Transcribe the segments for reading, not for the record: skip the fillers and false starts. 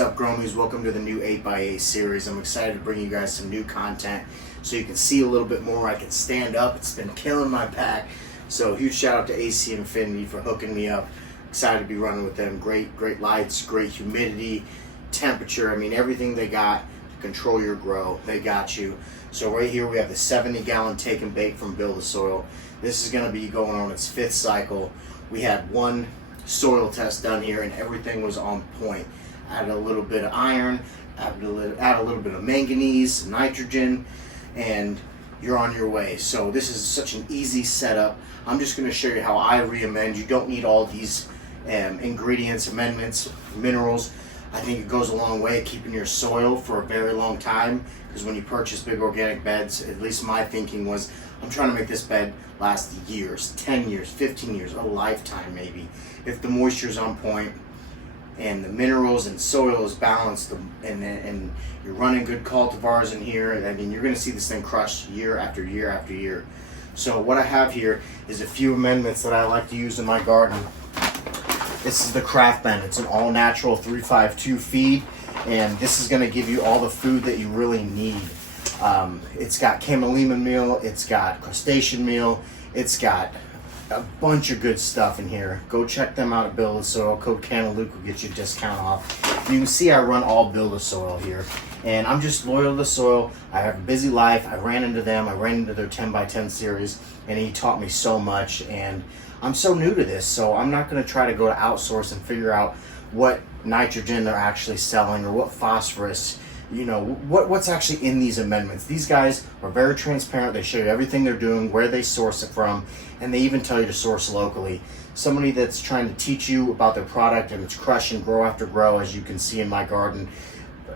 up, Gromies? Welcome to the new 8x8 series. I'm excited to bring you guys some new content so you can see a little bit more. I can stand up. It's been killing my back. So huge shout out to AC Infinity for hooking me up. Excited to be running with them. Great lights, great humidity, temperature. I mean, everything they got to control your grow, they got you. So right here we have the 70-gallon take and bake from Buildasoil. This is going to be going on its 5th cycle. We had one soil test done here and everything was on point. Added a little bit of iron, add a little bit of manganese, nitrogen, and you're on your way. So this is such an easy setup. I'm just going to show you how I re-amend. You don't need all these ingredients, amendments, minerals. I think it goes a long way at keeping your soil for a very long time, because when you purchase big organic beds, at least my thinking was, I'm trying to make this bed last years, 10 years, 15 years, a lifetime maybe. If the moisture's on point and the minerals and soil is balanced, and you're running good cultivars in here, I mean, you're going to see this thing crush year after year after year. So what I have here is a few amendments that I like to use in my garden. This is the Craft Blend. It's an all-natural 352 feed, and this is going to give you all the food that you really need. It's got camelina meal, it's got crustacean meal, it's got a bunch of good stuff in here. Go check them out at Buildasoil. Code Cantaluke will get you a discount off. You can see I run all Buildasoil here, and I'm just loyal to the soil. I have a busy life. I ran into them. I ran into their 10x10 series, and he taught me so much, and I'm so new to this, so I'm not going to try to go to outsource and figure out what nitrogen they're actually selling or what phosphorus, you know, what's actually in these amendments. These guys are very transparent. They show you everything they're doing, where they source it from, and they even tell you to source locally. Somebody that's trying to teach you about their product, and it's crushing grow after grow, as you can see in my garden.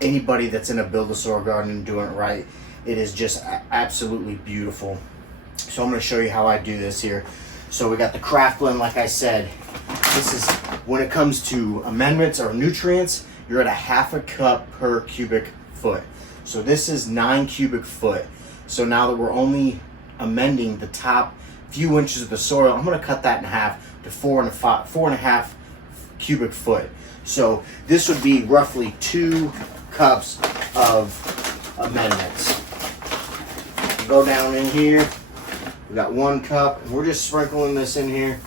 Anybody that's in a Buildasoil garden and doing it right, it is just absolutely beautiful. So I'm going to show you how I do this here. So we got the Craft Blend, like I said. This is, when it comes to amendments or nutrients, you're at a ½ a cup per cubic foot. So this is 9 cubic foot. So now that we're only amending the top few inches of the soil, I'm going to cut that in half to 4.5 cubic foot. So this would be roughly 2 cups of amendments. Go down in here. We got 1 cup, and we're just sprinkling this in here.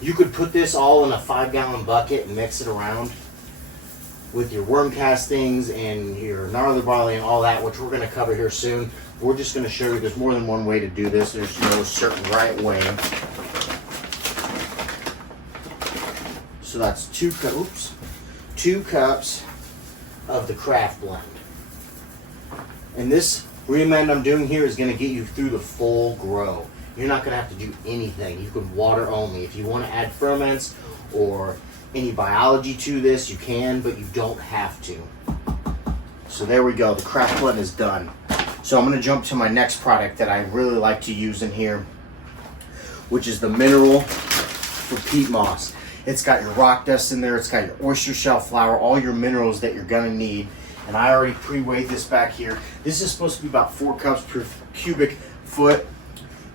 You could put this all in a 5-gallon bucket and mix it around with your worm castings and your gnarly barley and all that, which we're going to cover here soon. We're just going to show you there's more than one way to do this. There's no certain right way. So that's 2 cups of the Craft Blend. And this re-amend I'm doing here is going to get you through the full grow. You're not going to have to do anything. You can water only. If you want to add ferments or any biology to this, you can, but you don't have to. So there we go. The Craft Blend is done. So I'm going to jump to my next product that I really like to use in here, which is the mineral for peat moss. It's got your rock dust in there. It's got your oyster shell flour, all your minerals that you're going to need. And I already pre-weighed this back here. This is supposed to be about 4 cups per cubic foot.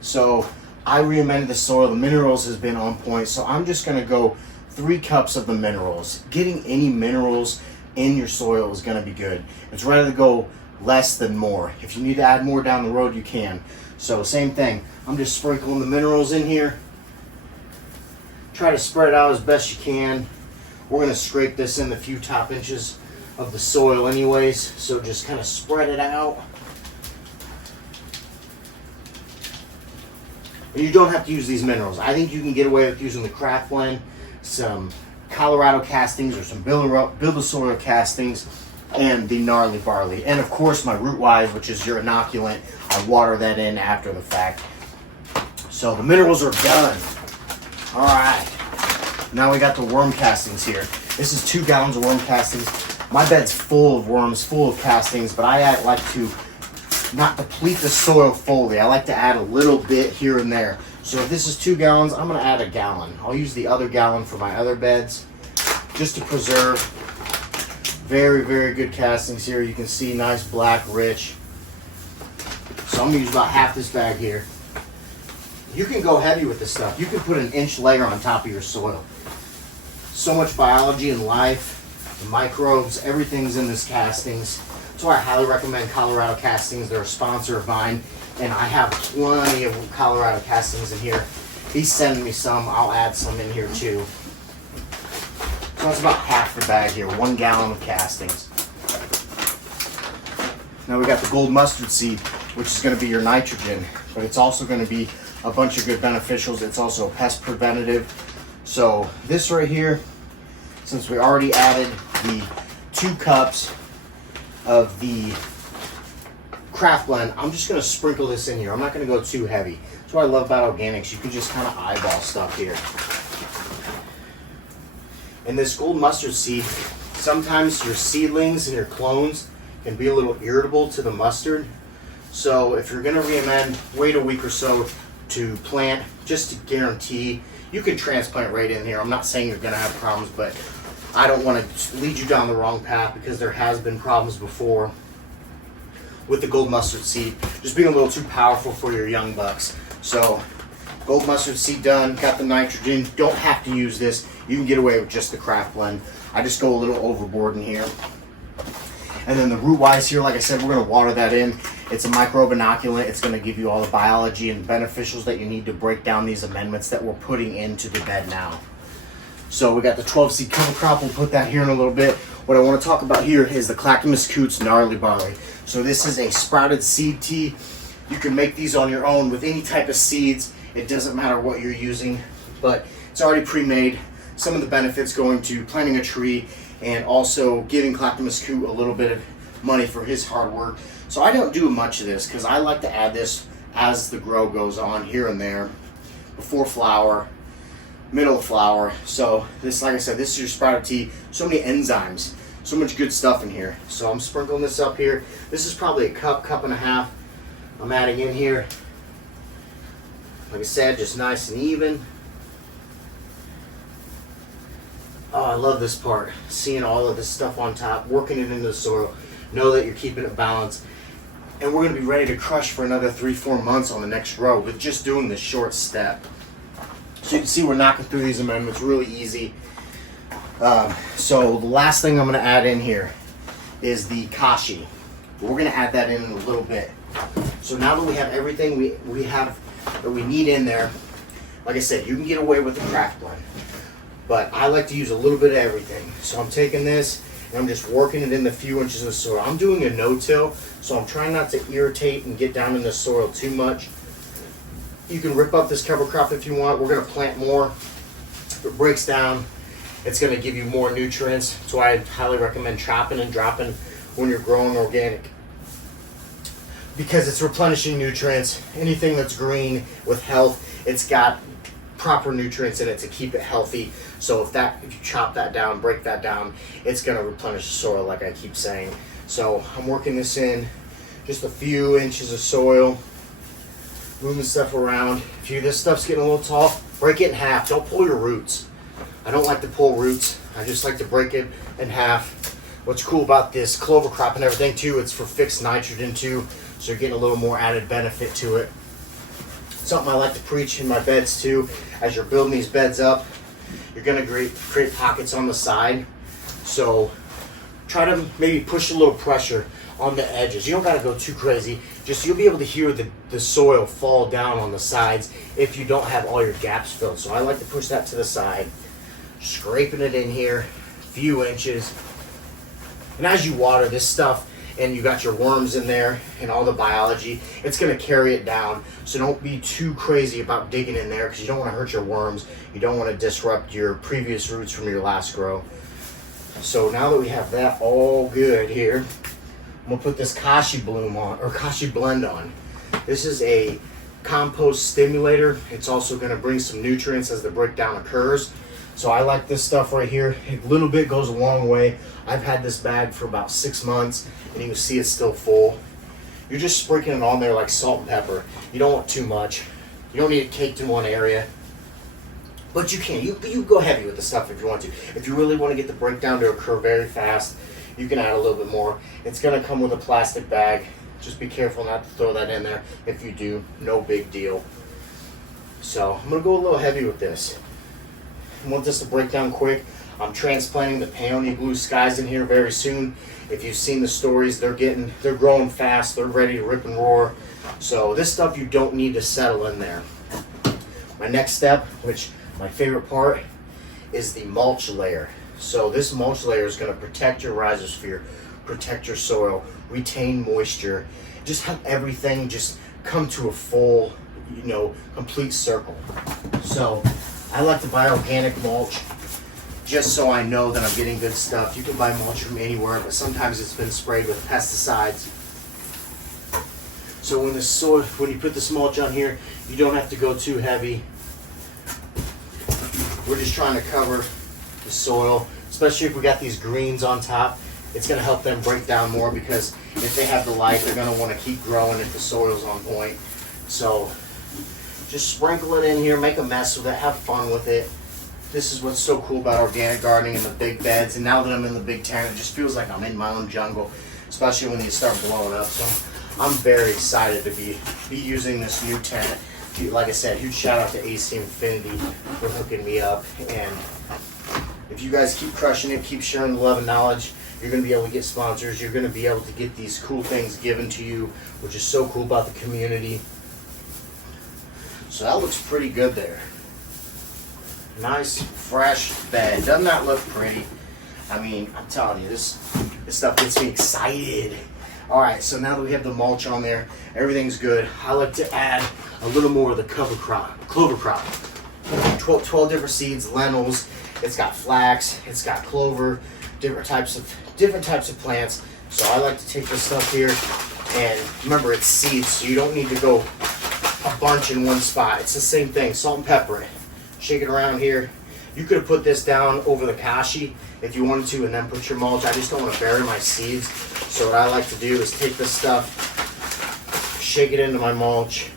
So I re-amended the soil. The minerals has been on point. So I'm just going to go 3 cups of the minerals. Getting any minerals in your soil is going to be good. It's rather to go less than more. If you need to add more down the road, you can. So same thing. I'm just sprinkling the minerals in here. Try to spread it out as best you can. We're going to scrape this in the few top inches of the soil anyways. So just kind of spread it out. And you don't have to use these minerals. I think you can get away with using the Craft Blend, some Colorado castings or some Buildasoil castings, and the gnarly barley. And of course my Root Wise, which is your inoculant. I water that in after the fact. So the minerals are done. All right. Now we got the worm castings here. This is 2 gallons of worm castings. My bed's full of worms, full of castings, but I like to not deplete the soil fully. I like to add a little bit here and there. So if this is 2 gallons, I'm going to add 1 gallon. I'll use the other gallon for my other beds just to preserve. Very good castings here. You can see nice black, rich. So I'm going to use about half this bag here. You can go heavy with this stuff. You can put an inch layer on top of your soil. So much biology and life The microbes, everything's in this castings. That's why I highly recommend Colorado Castings. They're a sponsor of mine, and I have plenty of Colorado Castings in here. He's sending me some. I'll add some in here too. So that's about half the bag here, 1 gallon of castings. Now we got the gold mustard seed, which is going to be your nitrogen, but it's also going to be a bunch of good beneficials. It's also a pest preventative. So this right here, since we already added the 2 cups of the craft blend, I'm just going to sprinkle this in here. I'm not going to go too heavy. That's what I love about organics. You can just kind of eyeball stuff here. And this gold mustard seed, sometimes your seedlings and your clones can be a little irritable to the mustard. So if you're going to re-amend, wait a week or so to plant, just to guarantee. You can transplant right in here. I'm not saying you're going to have problems, but I don't want to lead you down the wrong path, because there has been problems before with the gold mustard seed just being a little too powerful for your young bucks. So gold mustard seed done, got the nitrogen. Don't have to use this. You can get away with just the craft blend. I just go a little overboard in here. And then the root wise here, like I said, we're going to water that in. It's a microbe inoculant. It's going to give you all the biology and beneficials that you need to break down these amendments that we're putting into the bed now. So we got the 12 seed cover crop. We'll put that here in a little bit. What I want to talk about here is the Clackamas Coots Gnarly Barley. So this is a sprouted seed tea. You can make these on your own with any type of seeds. It doesn't matter what you're using, but it's already pre-made. Some of the benefits going to planting a tree and also giving Clackamas Coot a little bit of money for his hard work. So I don't do much of this because I like to add this as the grow goes on here and there, before flower, middle of flower. So this, like I said, this is your sprouted tea. So many enzymes, so much good stuff in here. So I'm sprinkling this up here. This is probably a cup, cup and a half I'm adding in here. Like I said, just nice and even. Oh, I love this part. Seeing all of this stuff on top, working it into the soil. Know that you're keeping it balanced. And we're going to be ready to crush for another 3-4 months on the next row with just doing this short step. So you can see we're knocking through these amendments really easy. So the last thing I'm going to add in here is the Kashi. We're going to add that in a little bit. So now that we have everything we have that we need in there, like I said, you can get away with the craft blend. But I like to use a little bit of everything. So I'm taking this and I'm just working it in the few inches of soil. I'm doing a no-till, so I'm trying not to irritate and get down in the soil too much. You can rip up this cover crop if you want. We're going to plant more. If it breaks down, it's going to give you more nutrients. That's why I highly recommend chopping and dropping when you're growing organic, because it's replenishing nutrients. Anything that's green with health, it's got proper nutrients in it to keep it healthy. So if you chop that down, break that down, it's going to replenish the soil, like I keep saying. So I'm working this in just a few inches of soil, moving stuff around. If this stuff's getting a little tall, break it in half. Don't pull your roots. I don't like to pull roots. I just like to break it in half. What's cool about this clover crop and everything too, it's for fixed nitrogen too, so you're getting a little more added benefit to it. Something I like to preach in my beds too. As you're building these beds up, you're going to create pockets on the side. So try to maybe push a little pressure on the edges. You don't got to go too crazy. Just you'll be able to hear the soil fall down on the sides if you don't have all your gaps filled. So I like to push that to the side, scraping it in here, a few inches. And as you water this stuff, and you got your worms in there and all the biology, it's going to carry it down. So don't be too crazy about digging in there, because you don't want to hurt your worms. You don't want to disrupt your previous roots from your last grow. So now that we have that all good here, I'm going to put this Kashi bloom on, or Kashi blend on. This is a compost stimulator. It's also going to bring some nutrients as the breakdown occurs. So I like this stuff right here. A little bit goes a long way. I've had this bag for about 6 months, and you can see it's still full. You're just sprinkling it on there like salt and pepper. You don't want too much. You don't need it caked in one area. But you can. You go heavy with the stuff if you want to. If you really want to get the breakdown to occur very fast, you can add a little bit more. It's going to come with a plastic bag. Just be careful not to throw that in there. If you do, no big deal. So I'm going to go a little heavy with this. I want this to break down quick. I'm transplanting the peony blue skies in here very soon. If you've seen the stories, they're growing fast. They're ready to rip and roar. So this stuff you don't need to settle in there. My next step, which my favorite part, is the mulch layer. So this mulch layer is going to protect your rhizosphere, protect your soil, retain moisture, just have everything just come to a full, complete circle. So I like to buy organic mulch just so I know that I'm getting good stuff. You can buy mulch from anywhere, but sometimes it's been sprayed with pesticides. So when you put this mulch on here, you don't have to go too heavy. We're just trying to cover the soil, especially if we got these greens on top. It's going to help them break down more, because if they have the light, they're going to want to keep growing if the soil's on point. So just sprinkle it in here, make a mess with it, have fun with it. This is what's so cool about organic gardening and the big beds. And now that I'm in the big tent, it just feels like I'm in my own jungle, especially when you start blowing up. So I'm very excited to be using this new tent. Like I said, huge shout out to AC Infinity for hooking me up. And if you guys keep crushing it, keep sharing the love and knowledge, you're going to be able to get sponsors. You're going to be able to get these cool things given to you, which is so cool about the community. So that looks pretty good there. Nice, fresh bed. Doesn't that look pretty? I mean, I'm telling you, this stuff gets me excited. All right, so now that we have the mulch on there, everything's good. I like to add a little more of the clover crop. 12 different seeds, lentils. It's got flax. It's got clover. Different types of plants. So I like to take this stuff here, and remember, it's seeds, so you don't need to go a bunch in one spot. It's the same thing. Salt and pepper it. Shake it around here. You could have put this down over the Kashi if you wanted to, and then put your mulch. I just don't want to bury my seeds. So what I like to do is take this stuff, shake it into my mulch,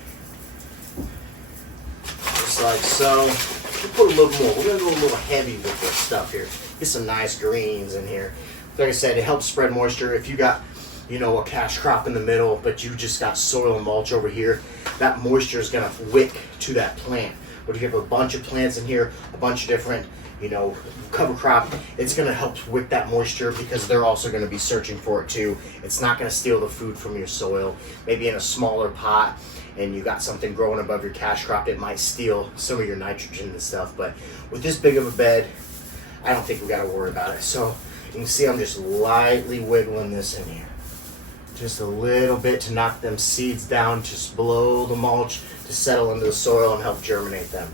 just like so. We'll put a little more. We're going to go a little heavy with this stuff here. Get some nice greens in here. Like I said, it helps spread moisture. If you got, a cash crop in the middle, but you just got soil and mulch over here, that moisture is going to wick to that plant. But if you have a bunch of plants in here, a bunch of different, cover crop, it's going to help wick that moisture, because they're also going to be searching for it too. It's not going to steal the food from your soil. Maybe in a smaller pot and you got something growing above your cash crop, it might steal some of your nitrogen and stuff. But with this big of a bed, I don't think we got to worry about it. So you can see I'm just lightly wiggling this in here. Just a little bit to knock them seeds down, just below the mulch to settle into the soil and help germinate them.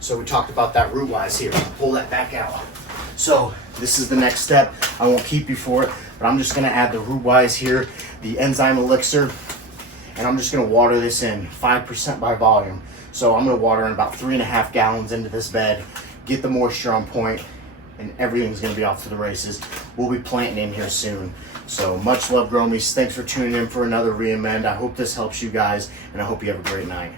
So we talked about that root wise here. I'll pull that back out. So this is the next step. I won't keep you for it, but I'm just gonna add the root wise here, the enzyme elixir, and I'm just gonna water this in 5% by volume. So I'm gonna water in about 3.5 gallons into this bed, get the moisture on point, and everything's gonna be off to the races. We'll be planting in here soon. So much love, Gromies. Thanks for tuning in for another Reamend. I hope this helps you guys, and I hope you have a great night.